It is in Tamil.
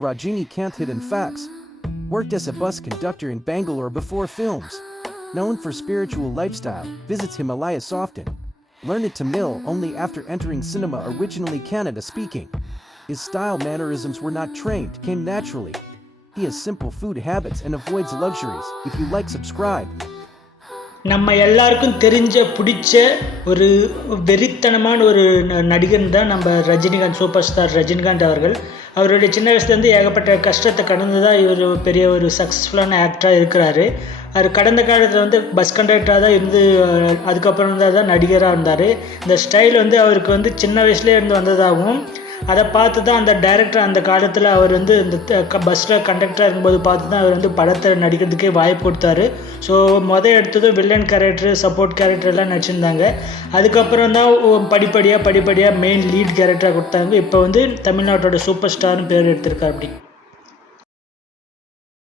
Rajinikanth facts. Worked as a bus conductor in Bangalore before films. Known for spiritual lifestyle, visits Himalayas often. Learned Tamil only after entering cinema, originally Kannada speaking. His style mannerisms were not trained, came naturally. He has simple food habits and avoids luxuries. If you like, subscribe. நம்ம எல்லாருக்கும் தெரிஞ்ச பிடிச்ச ஒரு வெறித்தனமான ஒரு நடிகன் தான் நம்ம ரஜினிகாந்த், சூப்பர் ஸ்டார் ரஜினிகாந்த் அவர்கள். அவருடைய சின்ன வயசுலேருந்து ஏகப்பட்ட கஷ்டத்தை கடந்து தான் இவர் பெரிய ஒரு சக்ஸஸ்ஃபுல்லான ஆக்டராக இருக்கிறாரு. அவர் கடந்த காலத்தில் பஸ் கண்டக்டராக தான் இருந்து அதுக்கப்புறம் தான் நடிகராக இருந்தார். இந்த ஸ்டைல் அவருக்கு சின்ன வயசுலேயே இருந்து வந்ததாகவும், அதை பார்த்து தான் அந்த டைரக்டர் அந்த காலத்தில் அவர் இந்த பஸ்ஸில் கண்டக்டராக இருக்கும்போது பார்த்து தான் அவர் படத்தில் நடிக்கிறதுக்கே வாய்ப்பு கொடுத்தாரு. ஸோ எடுத்ததும் வில்லன் கேரக்டர், சப்போர்ட் கேரக்டர் எல்லாம் நடிச்சிருந்தாங்க. அதுக்கப்புறம் தான் படிப்படியாக மெயின் லீட் கேரக்டராக கொடுத்தாங்க. இப்போ தமிழ்நாட்டோட சூப்பர் ஸ்டார்னு பேர் எடுத்திருக்காரு. அப்படி